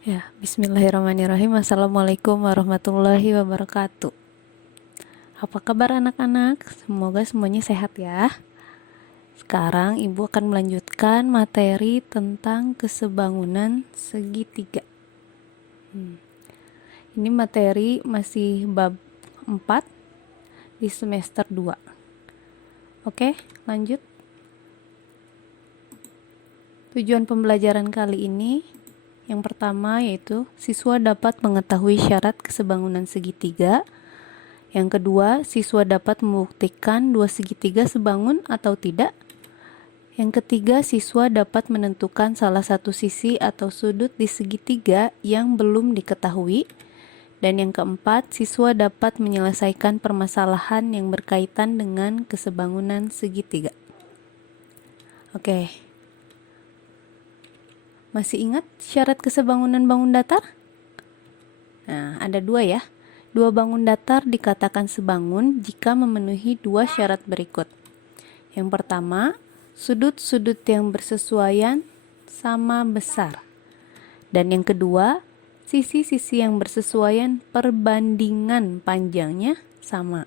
Ya, bismillahirrahmanirrahim. Assalamualaikum warahmatullahi wabarakatuh. Apa kabar anak-anak? Semoga semuanya sehat ya. Sekarang ibu akan melanjutkan materi tentang kesebangunan segitiga. Ini materi masih bab 4 di semester 2. Oke, lanjut. Tujuan pembelajaran kali ini yang pertama yaitu siswa dapat mengetahui syarat kesebangunan segitiga. Yang kedua, siswa dapat membuktikan dua segitiga sebangun atau tidak. Yang ketiga, siswa dapat menentukan salah satu sisi atau sudut di segitiga yang belum diketahui. Dan yang keempat, siswa dapat menyelesaikan permasalahan yang berkaitan dengan kesebangunan segitiga. Oke. Masih ingat syarat kesebangunan bangun datar? Nah, ada dua ya. Dua bangun datar dikatakan sebangun jika memenuhi dua syarat berikut. Yang pertama, sudut-sudut yang bersesuaian sama besar. Dan yang kedua, sisi-sisi yang bersesuaian perbandingan panjangnya sama.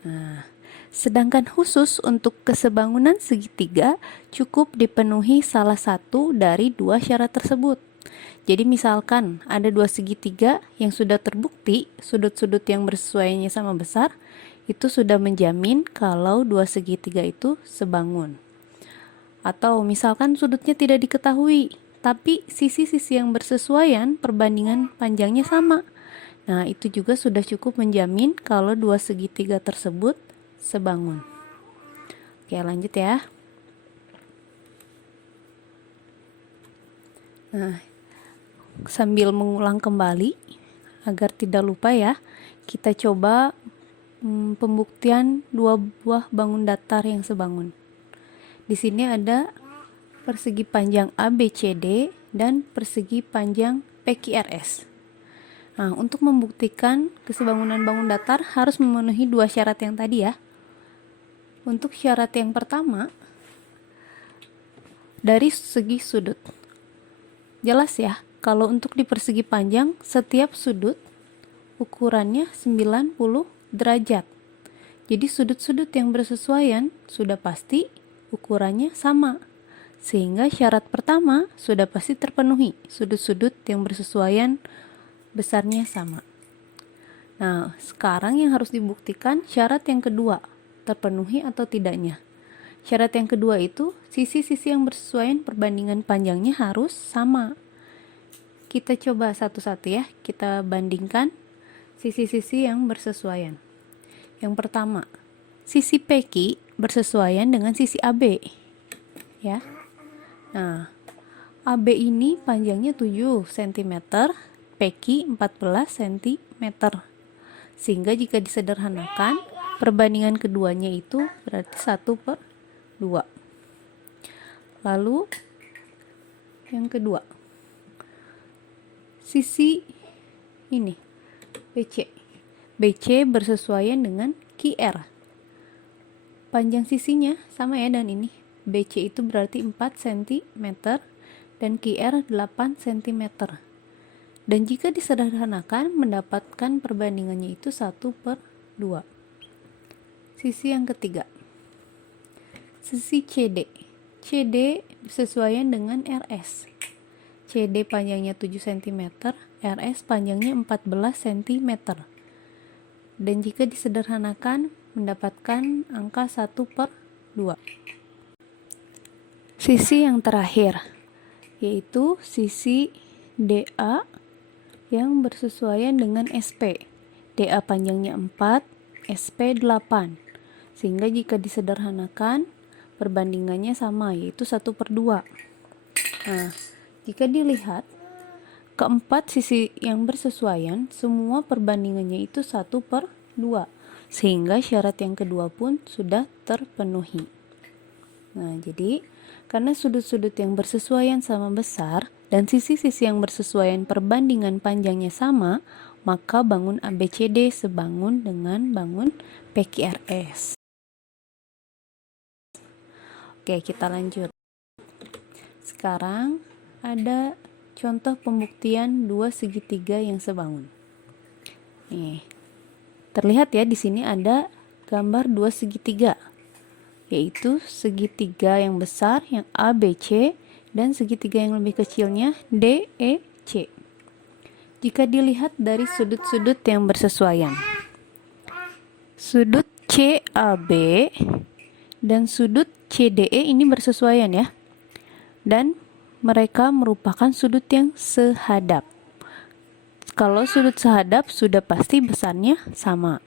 Nah, sedangkan khusus untuk kesebangunan segitiga cukup dipenuhi salah satu dari dua syarat tersebut. Jadi misalkan ada dua segitiga yang sudah terbukti sudut-sudut yang bersesuaiannya sama besar, itu sudah menjamin kalau dua segitiga itu sebangun. Atau misalkan sudutnya tidak diketahui, tapi sisi-sisi yang bersesuaian perbandingan panjangnya sama. Nah, itu juga sudah cukup menjamin kalau dua segitiga tersebut sebangun. Oke, lanjut ya. Nah, sambil mengulang kembali agar tidak lupa ya, kita coba pembuktian dua buah bangun datar yang sebangun. Di sini ada persegi panjang ABCD dan persegi panjang PQRS. Nah, untuk membuktikan kesebangunan bangun datar harus memenuhi dua syarat yang tadi ya. Untuk syarat yang pertama, dari segi sudut. Jelas ya, kalau untuk di persegi panjang, setiap sudut ukurannya 90 derajat. Jadi sudut-sudut yang bersesuaian sudah pasti ukurannya sama. Sehingga syarat pertama sudah pasti terpenuhi, sudut-sudut yang bersesuaian besarnya sama. Nah, sekarang yang harus dibuktikan syarat yang kedua, terpenuhi atau tidaknya. Syarat yang kedua itu, sisi-sisi yang bersesuaian perbandingan panjangnya harus sama. Kita coba satu-satu ya, kita bandingkan sisi-sisi yang bersesuaian. Yang pertama, sisi PQ bersesuaian dengan sisi AB. Ya. Nah, AB ini panjangnya 7 cm, PQ 14 cm. Sehingga jika disederhanakan, perbandingan keduanya itu berarti 1/2. Lalu, yang kedua, sisi ini, BC. BC bersesuaian dengan QR. Panjang sisinya sama ya dan ini. BC itu berarti 4 cm dan QR 8 cm. Dan jika disederhanakan mendapatkan perbandingannya itu 1/2. Sisi yang ketiga, sisi CD. CD bersesuaian dengan RS. CD panjangnya 7 cm, RS panjangnya 14 cm. Dan jika disederhanakan mendapatkan angka 1/2. Sisi yang terakhir yaitu sisi DA yang bersesuaian dengan SP. DA panjangnya 4, SP 8. Sehingga jika disederhanakan perbandingannya sama yaitu 1/2. Nah, jika dilihat keempat sisi yang bersesuaian semua perbandingannya itu 1/2. Sehingga syarat yang kedua pun sudah terpenuhi. Nah, jadi karena sudut-sudut yang bersesuaian sama besar dan sisi-sisi yang bersesuaian perbandingan panjangnya sama, maka bangun ABCD sebangun dengan bangun PQRS. Oke, kita lanjut. Sekarang ada contoh pembuktian dua segitiga yang sebangun. Nih, terlihat ya di sini ada gambar dua segitiga, yaitu segitiga yang besar yang ABC dan segitiga yang lebih kecilnya DEC. Jika dilihat dari sudut-sudut yang bersesuaian, sudut CAB dan sudut CDE ini bersesuaian ya, dan mereka merupakan sudut yang sehadap. Kalau sudut sehadap sudah pasti besarnya sama.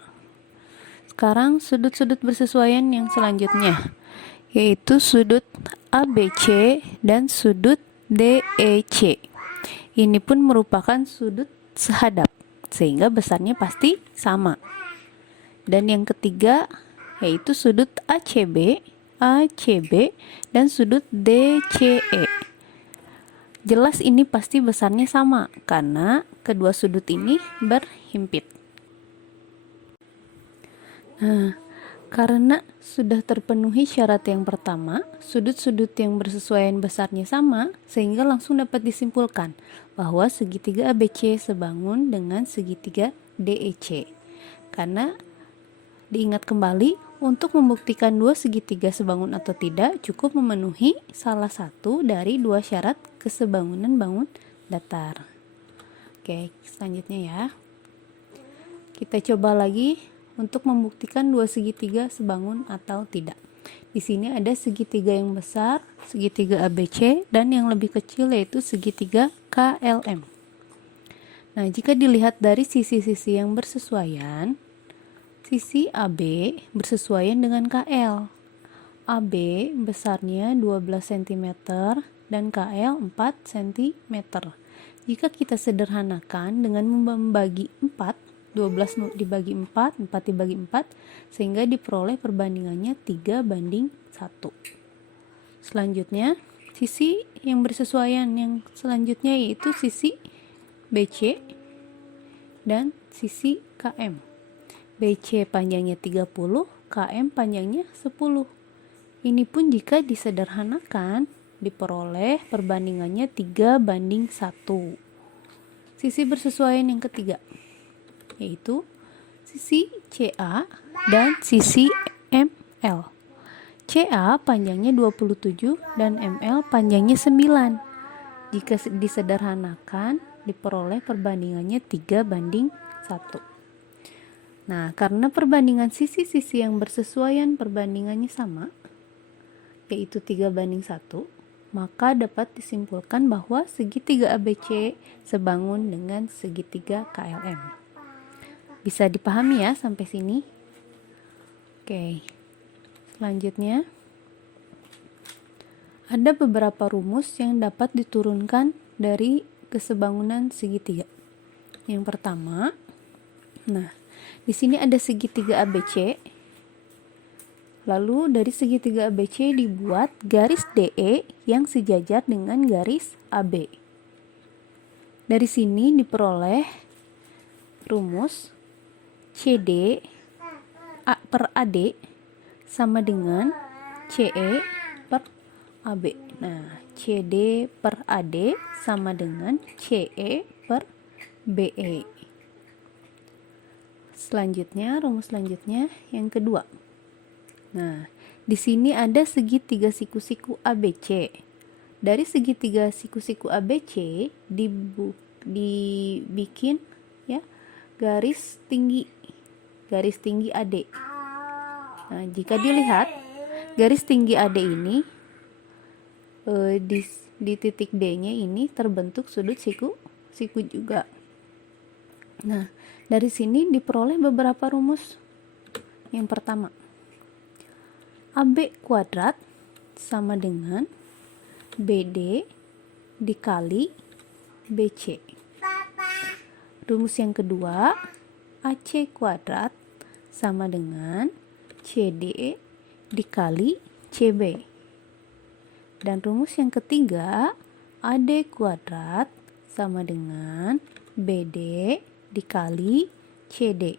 Sekarang sudut-sudut bersesuaian yang selanjutnya, yaitu sudut ABC dan sudut DEC. Ini pun merupakan sudut sehadap, sehingga besarnya pasti sama. Dan yang ketiga, yaitu sudut ACB, dan sudut DCE. Jelas ini pasti besarnya sama, karena kedua sudut ini berhimpit. Nah, karena sudah terpenuhi syarat yang pertama, sudut-sudut yang bersesuaian besarnya sama, sehingga langsung dapat disimpulkan bahwa segitiga ABC sebangun dengan segitiga DEC. Karena diingat kembali, untuk membuktikan dua segitiga sebangun atau tidak, cukup memenuhi salah satu dari dua syarat kesebangunan bangun datar. Oke, selanjutnya ya. Kita coba lagi untuk membuktikan dua segitiga sebangun atau tidak. Di sini ada segitiga yang besar, segitiga ABC, dan yang lebih kecil yaitu segitiga KLM. Nah, jika dilihat dari sisi-sisi yang bersesuaian, sisi AB bersesuaian dengan KL. AB besarnya 12 cm dan KL 4 cm. Jika kita sederhanakan dengan membagi 4, 12 dibagi 4, 4 dibagi 4, sehingga diperoleh perbandingannya 3:1. Selanjutnya, sisi yang bersesuaian yang selanjutnya yaitu sisi BC dan sisi KM. BC panjangnya 30, KM panjangnya 10. Ini pun jika disederhanakan diperoleh perbandingannya 3:1. Sisi bersesuaian yang ketiga yaitu sisi CA dan sisi ML. CA panjangnya 27 dan ML panjangnya 9. Jika disederhanakan diperoleh perbandingannya 3:1. Nah, karena perbandingan sisi-sisi yang bersesuaian perbandingannya sama, yaitu 3:1, maka dapat disimpulkan bahwa segitiga ABC sebangun dengan segitiga KLM. Bisa dipahami ya sampai sini? Oke, selanjutnya ada beberapa rumus yang dapat diturunkan dari kesebangunan segitiga. Yang pertama, di sini ada segitiga ABC. Lalu dari segitiga ABC dibuat garis DE yang sejajar dengan garis AB. Dari sini diperoleh rumus CD per AD sama dengan CE per AB. Nah, CD per AD sama dengan CE per BE. Selanjutnya, rumus selanjutnya yang kedua. Nah, di sini ada segitiga siku-siku ABC. Dari segitiga siku-siku ABC dibikin ya garis tinggi AD. Nah, jika dilihat garis tinggi AD ini di titik D-nya ini terbentuk sudut siku juga. Nah, dari sini diperoleh beberapa rumus. Yang pertama, AB kuadrat sama dengan BD dikali BC. Rumus yang kedua, AC kuadrat sama dengan CD dikali CB. Dan rumus yang ketiga, AD kuadrat sama dengan BD dikali CD.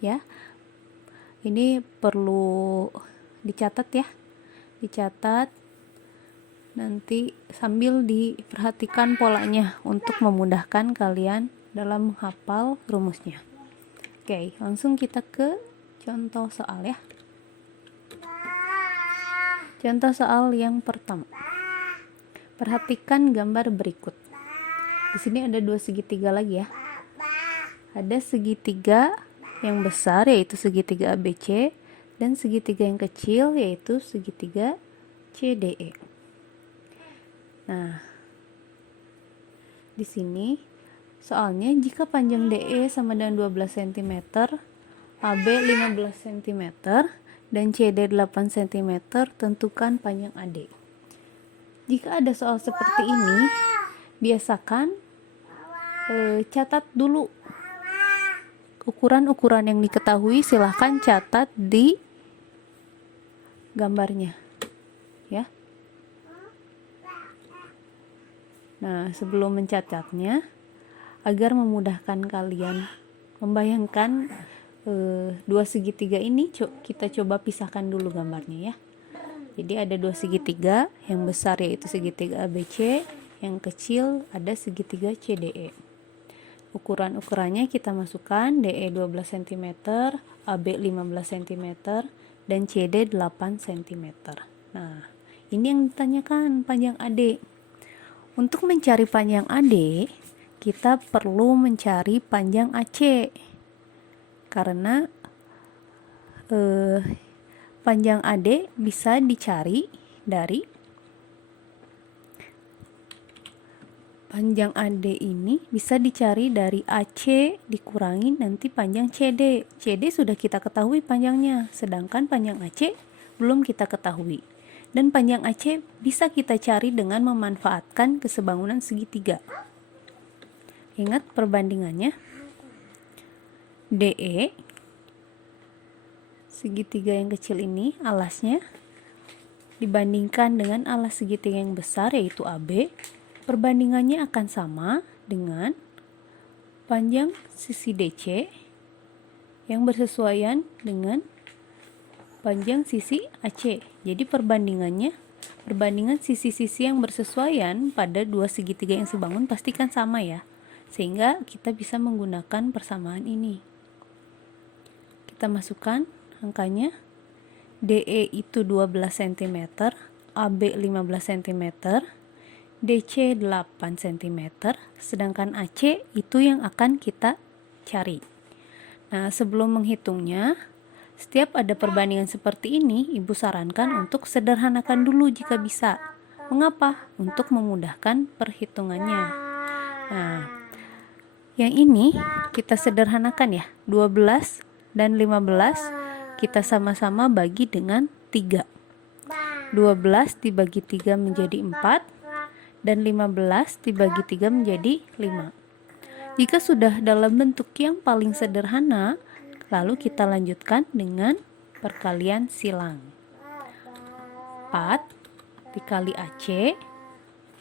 Ya. Ini perlu dicatat ya. Dicatat nanti sambil diperhatikan polanya untuk memudahkan kalian dalam menghafal rumusnya. Oke, langsung kita ke contoh soal ya. Contoh soal yang pertama. Perhatikan gambar berikut. Di sini ada dua segitiga lagi ya. Ada segitiga yang besar yaitu segitiga ABC dan segitiga yang kecil yaitu segitiga CDE. Nah, di sini soalnya jika panjang DE sama dengan 12 cm, AB 15 cm, dan CD 8 cm, tentukan panjang AD. Jika ada soal seperti ini, biasakan catat dulu ukuran-ukuran yang diketahui, silahkan catat di gambarnya ya. Nah, sebelum mencatatnya, agar memudahkan kalian membayangkan dua segitiga ini, kita coba pisahkan dulu gambarnya ya. Jadi ada dua segitiga, yang besar yaitu segitiga ABC, yang kecil ada segitiga CDE. Ukuran-ukurannya kita masukkan, DE 12 cm, AB 15 cm, dan CD 8 cm. Nah, ini yang ditanyakan panjang AD. Untuk mencari panjang AD, kita perlu mencari panjang AC. Karena panjang AD bisa dicari dari AC dikurangi nanti panjang CD. CD sudah kita ketahui panjangnya, sedangkan panjang AC belum kita ketahui. Dan panjang AC bisa kita cari dengan memanfaatkan kesebangunan segitiga. Ingat perbandingannya. DE, segitiga yang kecil ini alasnya, dibandingkan dengan alas segitiga yang besar yaitu AB, perbandingannya akan sama dengan panjang sisi DC yang bersesuaian dengan panjang sisi AC. Jadi perbandingan sisi-sisi yang bersesuaian pada dua segitiga yang sebangun pastikan sama ya, sehingga kita bisa menggunakan persamaan ini. Kita masukkan angkanya. DE itu 12 cm, AB 15 cm, DC 8 cm, sedangkan AC itu yang akan kita cari. Nah, sebelum menghitungnya, setiap ada perbandingan seperti ini, Ibu sarankan untuk sederhanakan dulu jika bisa. Mengapa? Untuk memudahkan perhitungannya. Nah, yang ini kita sederhanakan ya. 12 dan 15 kita sama-sama bagi dengan 3. 12 dibagi 3 menjadi 4 dan 15 dibagi 3 menjadi 5. Jika sudah dalam bentuk yang paling sederhana, lalu kita lanjutkan dengan perkalian silang. 4 dikali AC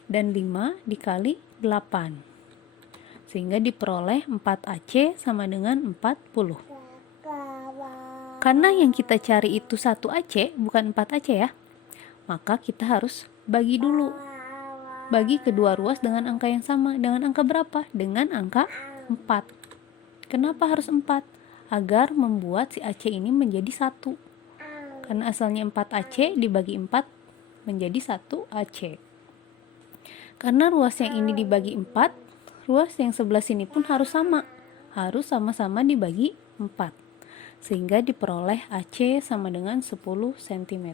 dan 5 dikali 8. Sehingga diperoleh 4AC sama dengan 40. Karena yang kita cari itu 1AC bukan 4AC ya, maka kita harus bagi dulu. Bagi kedua ruas dengan angka yang sama. Dengan angka berapa? Dengan angka 4. Kenapa harus 4? Agar membuat si AC ini menjadi 1. Karena asalnya 4AC dibagi 4 menjadi 1AC. Karena ruas yang ini dibagi 4, ruas yang sebelah sini pun harus sama. Harus sama-sama dibagi 4. Sehingga diperoleh AC sama dengan 10 cm.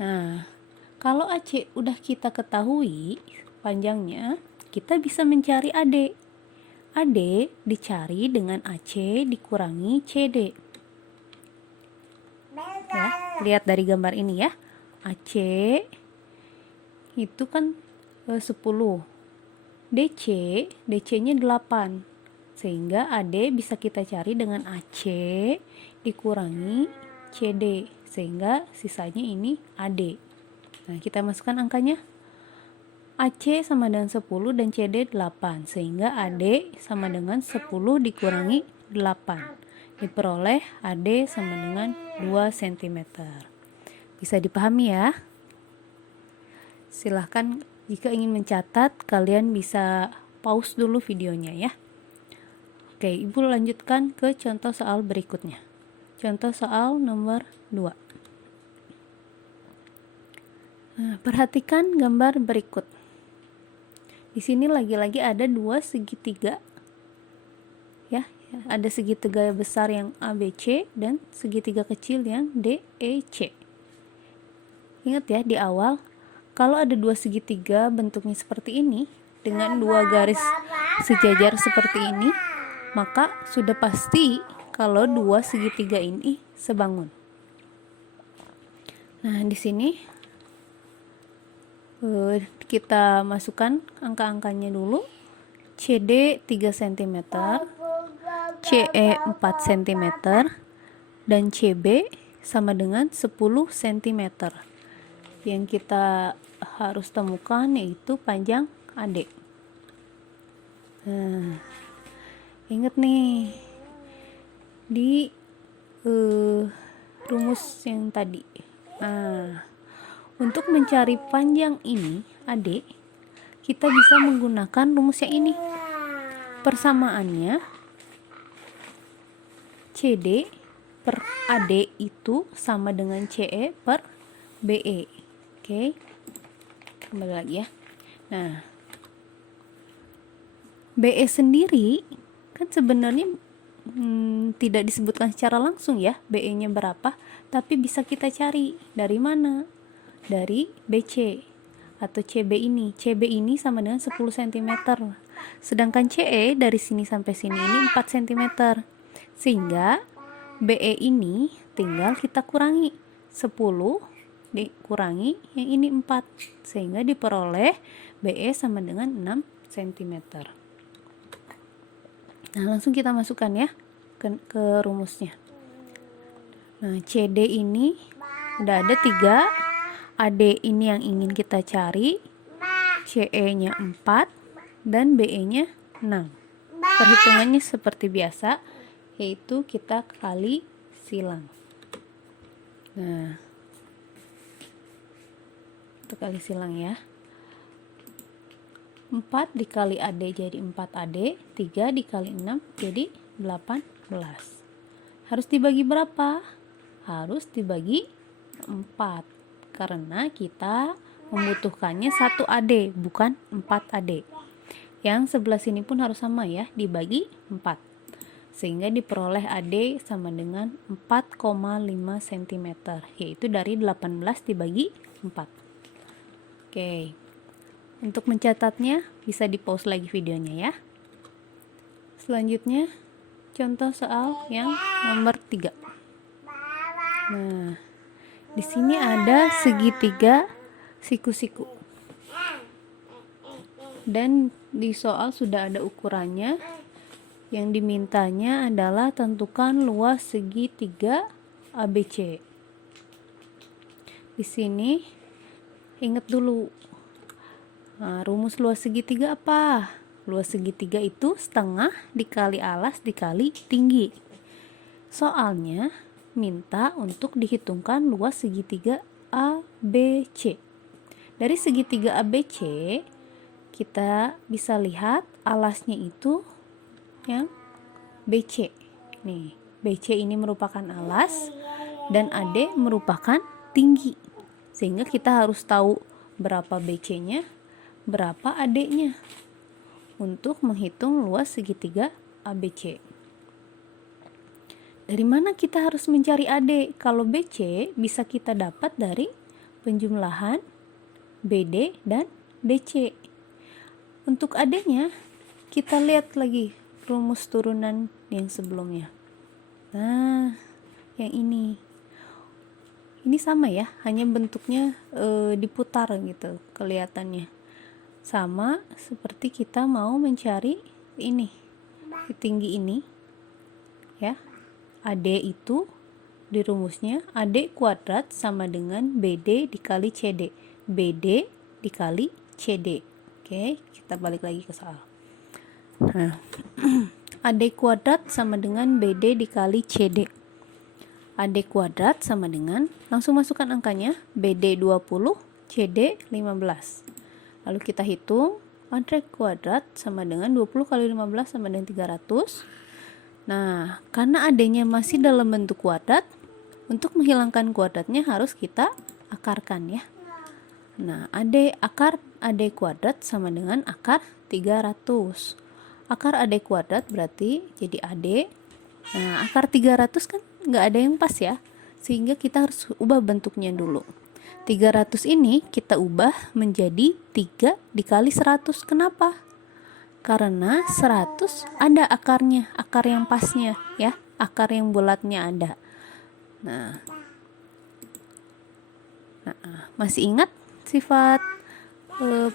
Nah, kalau AC udah kita ketahui panjangnya, kita bisa mencari AD. AD dicari dengan AC dikurangi CD. Ya, lihat dari gambar ini ya. AC itu kan 10. DC-nya 8. Sehingga AD bisa kita cari dengan AC dikurangi CD, sehingga sisanya ini AD. Nah, kita masukkan angkanya. AC sama dengan 10 dan CD 8, sehingga AD sama dengan 10 dikurangi 8. Diperoleh AD sama dengan 2 cm. Bisa dipahami ya? Silahkan jika ingin mencatat, kalian bisa pause dulu videonya ya. Oke, Ibu lanjutkan ke contoh soal berikutnya. Contoh soal nomor 2. Nah, perhatikan gambar berikut. Di sini lagi-lagi ada dua segitiga. Ya, ada segitiga besar yang ABC dan segitiga kecil yang DEC. Ingat ya, di awal kalau ada dua segitiga bentuknya seperti ini dengan dua garis sejajar seperti ini, maka sudah pasti kalau dua segitiga ini sebangun. Nah, di sini kita masukkan angka-angkanya dulu. CD 3 cm, CE 4 cm, dan CB sama dengan 10 cm. Yang kita harus temukan yaitu panjang AD. Nah, ingat nih di rumus yang tadi. Nah, untuk mencari panjang ini AD, kita bisa menggunakan rumus yang ini. Persamaannya CD per AD itu sama dengan CE per BE. Oke, kembali lagi ya. Nah, BE sendiri kan sebenarnya tidak disebutkan secara langsung ya BE-nya berapa, tapi bisa kita cari dari mana? Dari BC atau CB ini. CB ini sama dengan 10 cm. Sedangkan CE dari sini sampai sini ini 4 cm. Sehingga BE ini tinggal kita kurangi 10 dikurangi yang ini 4, sehingga diperoleh BE sama dengan 6 cm. Nah, langsung kita masukkan ya ke rumusnya. Nah, CD ini udah ada 3, AD ini yang ingin kita cari, CE-nya 4, dan BE-nya 6. Perhitungannya seperti biasa, yaitu kita kali silang. Nah, itu kali silang ya. 4 dikali AD jadi 4AD, 3 dikali 6 jadi 18. Harus dibagi berapa? Harus dibagi 4, karena kita membutuhkannya 1 AD, bukan 4 AD. Yang sebelah sini pun harus sama ya, dibagi 4. Sehingga diperoleh AD sama dengan 4,5 cm, yaitu dari 18 dibagi 4. Oke. Untuk mencatatnya bisa di pause lagi videonya ya. Selanjutnya contoh soal yang nomor 3. Nah, di sini ada segitiga siku-siku. Dan di soal sudah ada ukurannya. Yang dimintanya adalah tentukan luas segitiga ABC. Di sini ingat dulu. Nah, rumus luas segitiga apa? Luas segitiga itu setengah dikali alas dikali tinggi. Soalnya minta untuk dihitungkan luas segitiga ABC. Dari segitiga ABC kita bisa lihat alasnya itu yang BC. Nih, BC ini merupakan alas dan AD merupakan tinggi. Sehingga kita harus tahu berapa BC-nya, berapa AD-nya untuk menghitung luas segitiga ABC. Dari mana kita harus mencari AD? Kalau BC bisa kita dapat dari penjumlahan BD dan DC. Untuk AD-nya kita lihat lagi rumus turunan yang sebelumnya. Nah, yang ini sama ya, hanya bentuknya diputar gitu kelihatannya. Sama seperti kita mau mencari ini, tinggi ini ya. AD itu di rumusnya AD kuadrat sama dengan BD dikali CD. BD dikali CD. Oke, kita balik lagi ke soal. Nah, AD kuadrat sama dengan BD dikali CD. AD kuadrat sama dengan, langsung masukkan angkanya, BD 20, CD 15. Lalu kita hitung AD kuadrat sama dengan 20 kali 15 sama dengan 300. Nah, karena AD-nya masih dalam bentuk kuadrat, untuk menghilangkan kuadratnya harus kita akarkan ya. Nah, akar AD kuadrat sama dengan akar 300. Akar AD kuadrat berarti jadi AD. Nah, akar 300 kan nggak ada yang pas ya, sehingga kita harus ubah bentuknya dulu. 300 ini kita ubah menjadi 3 dikali 100. Kenapa? Karena 100 ada akarnya, akar yang pasnya ya, akar yang bulatnya ada. Nah, masih ingat sifat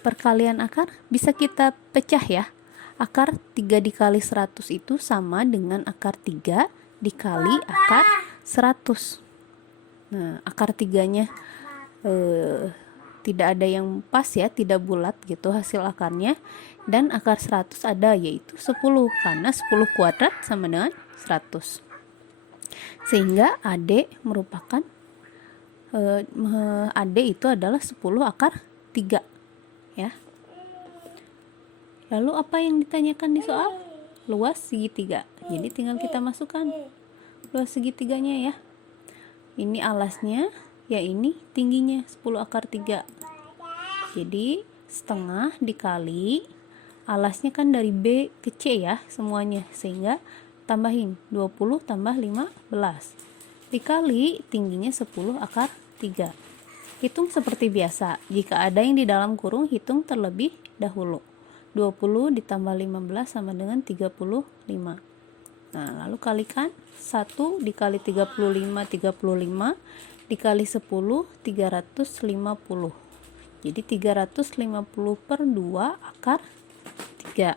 perkalian akar? Bisa kita pecah ya. Akar 3 dikali 100 itu sama dengan akar 3 dikali akar 100. Nah, akar 3-nya tidak ada yang pas ya, tidak bulat gitu hasil akarnya. Dan akar 100 ada, yaitu 10, karena 10 kuadrat sama dengan 100. Sehingga AD merupakan AD itu adalah 10 akar 3 ya. Lalu apa yang ditanyakan di soal? Luas segitiga. Jadi tinggal kita masukkan luas segitiganya ya. Ini alasnya, ya ini tingginya 10 akar 3. Jadi setengah dikali alasnya kan dari B ke C ya semuanya, sehingga tambahin 20 tambah 15 dikali tingginya 10 akar 3. Hitung seperti biasa. Jika ada yang di dalam kurung, hitung terlebih dahulu. 20 ditambah 15 sama dengan 35. Nah, lalu kalikan 1 dikali 35 dikali 10 350. Jadi 350 per 2 akar 3.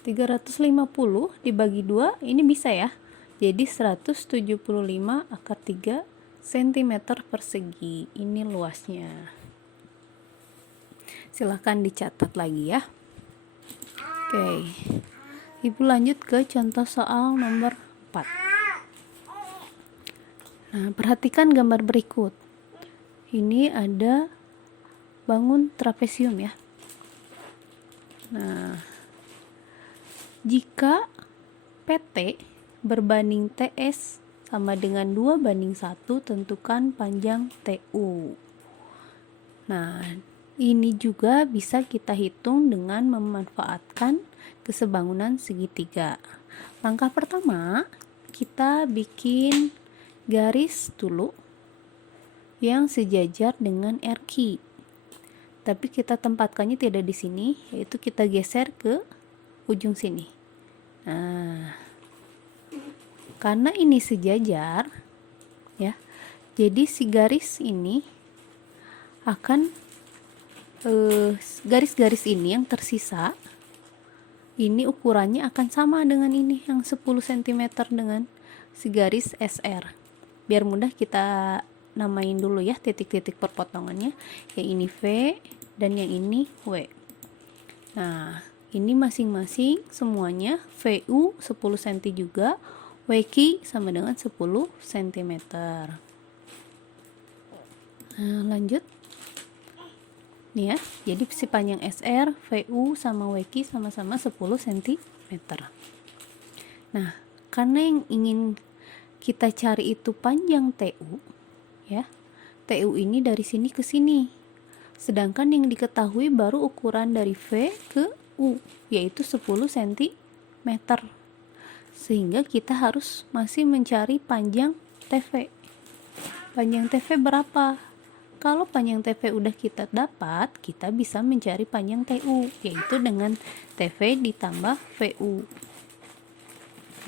350 dibagi 2 ini bisa ya. Jadi 175 akar 3 cm persegi. Ini luasnya. Silahkan dicatat lagi ya. Oke. Ibu lanjut ke contoh soal nomor 4. Nah, perhatikan gambar berikut. Ini ada bangun trapesium ya. Nah, jika PT berbanding TS sama dengan 2:1, tentukan panjang TU. Nah, ini juga bisa kita hitung dengan memanfaatkan kesebangunan segitiga. Langkah pertama, kita bikin garis dulu yang sejajar dengan RQ. Tapi kita tempatkannya tidak di sini, yaitu kita geser ke ujung sini. Nah, karena ini sejajar ya, jadi si garis ini akan garis-garis ini yang tersisa ini ukurannya akan sama dengan ini yang 10 cm dengan si garis SR. Biar mudah kita namain dulu ya titik-titik perpotongannya. Yang ini V dan yang ini W. Nah, ini masing-masing semuanya VU 10 cm juga, WQ sama dengan 10 cm. Nah, lanjut. Nih ya, jadi si panjang SR, VU sama WQ sama-sama 10 cm. Nah, karena yang ingin kita cari itu panjang TU ya. TU ini dari sini ke sini. Sedangkan yang diketahui baru ukuran dari V ke U, yaitu 10 cm. Sehingga kita harus masih mencari panjang TV. Panjang TV berapa? Kalau panjang TV udah kita dapat, kita bisa mencari panjang TU, yaitu dengan TV ditambah VU.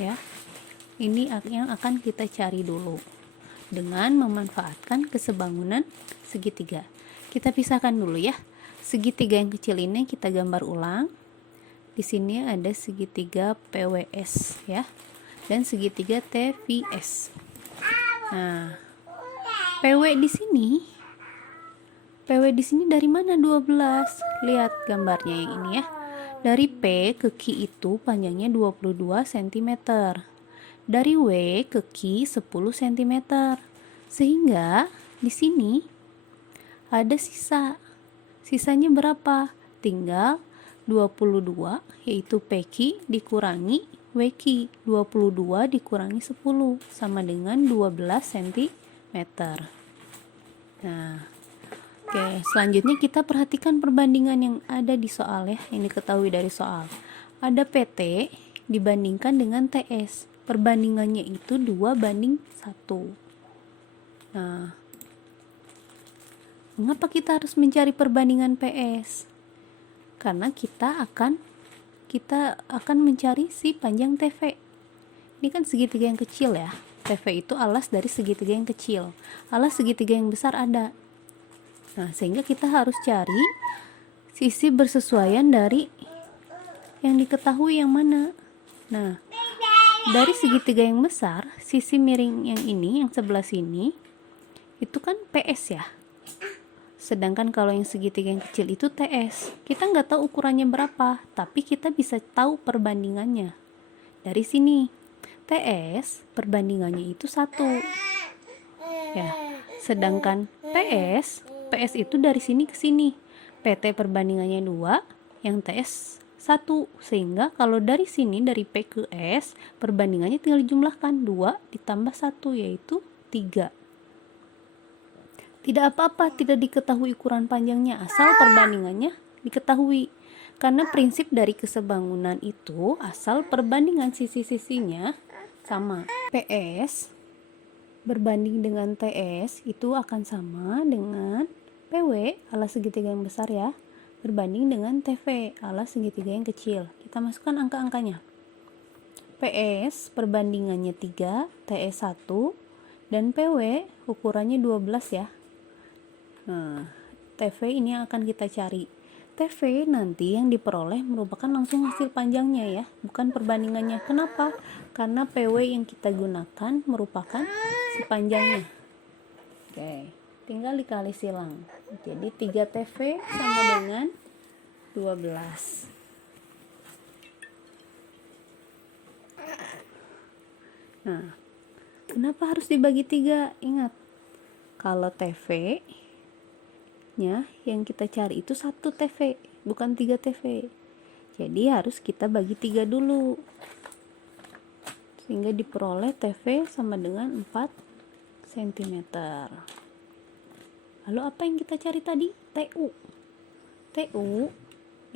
Ya. Ini yang akan kita cari dulu dengan memanfaatkan kesebangunan segitiga. Kita pisahkan dulu ya. Segitiga yang kecil ini kita gambar ulang. Di sini ada segitiga PWS ya, dan segitiga TVS. Nah, PW di sini dari mana 12? Lihat gambarnya yang ini ya. Dari P ke Q itu panjangnya 22 cm. Dari W ke Q 10 cm. Sehingga di sini ada sisanya berapa? Tinggal 22 yaitu PQ dikurangi WQ. 22 dikurangi 10 sama dengan 12 cm. Nah, oke, selanjutnya kita perhatikan perbandingan yang ada di soal ya, yang diketahui dari soal. Ada PT dibandingkan dengan TS. Perbandingannya itu 2:1. Nah, mengapa kita harus mencari perbandingan PS? Karena kita akan mencari si panjang TV. Ini kan segitiga yang kecil ya. TV itu alas dari segitiga yang kecil. Alas segitiga yang besar ada. Nah, sehingga kita harus cari sisi bersesuaian dari yang diketahui yang mana. Nah, dari segitiga yang besar, sisi miring yang ini, yang sebelah sini, itu kan PS ya. Sedangkan kalau yang segitiga yang kecil itu TS. Kita nggak tahu ukurannya berapa, tapi kita bisa tahu perbandingannya. Dari sini, TS perbandingannya itu 1. Ya. Sedangkan PS itu dari sini ke sini. PT perbandingannya 2, yang TS 1. Sehingga kalau dari sini, dari P ke S, perbandingannya tinggal dijumlahkan. 2 ditambah 1, yaitu 3. Tidak apa-apa tidak diketahui ukuran panjangnya, asal perbandingannya diketahui. Karena prinsip dari kesebangunan itu asal perbandingan sisi-sisinya sama. PS berbanding dengan TS itu akan sama dengan PW alas segitiga yang besar ya, berbanding dengan TV alas segitiga yang kecil. Kita masukkan angka-angkanya. PS perbandingannya 3, TS 1, dan PW ukurannya 12 ya. Nah, TV ini yang akan kita cari. TV nanti yang diperoleh merupakan langsung hasil panjangnya ya, bukan perbandingannya. Kenapa? Karena PW yang kita gunakan merupakan si panjangnya. Oke, tinggal dikali silang. Jadi 3 TV sama dengan 12. Nah, kenapa harus dibagi 3? Ingat, kalau TV nya yang kita cari itu 1 TV, bukan 3 TV. Jadi harus kita bagi 3 dulu, sehingga diperoleh TV sama dengan 4 cm. Lalu apa yang kita cari tadi? TU. TU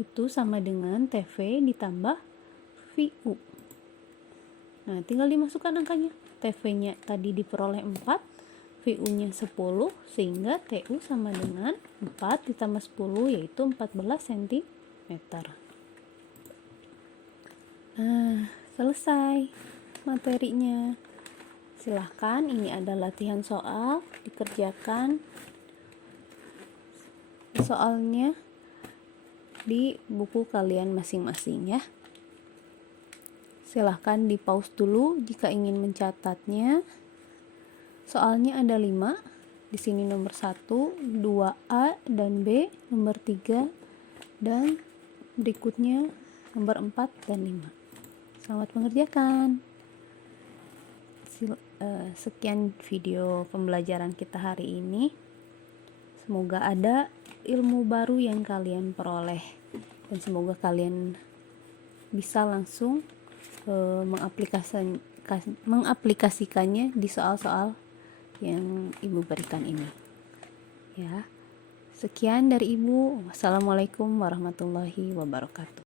itu sama dengan TV ditambah VU. Nah, tinggal dimasukkan angkanya. TV-nya tadi diperoleh 4, VU-nya 10, sehingga TU sama dengan 4 ditambah 10, yaitu 14 cm. Nah, selesai materinya. Silahkan, ini ada latihan soal, dikerjakan soalnya di buku kalian masing-masing ya. Silahkan di pause dulu jika ingin mencatatnya. Soalnya ada 5. Di sini nomor 1, 2A dan B, nomor 3, dan berikutnya nomor 4 dan 5. Selamat mengerjakan. Sekian video pembelajaran kita hari ini. Semoga ada ilmu baru yang kalian peroleh, dan semoga kalian bisa langsung mengaplikasikannya di soal-soal yang Ibu berikan ini ya. Sekian dari Ibu. Wassalamualaikum warahmatullahi wabarakatuh.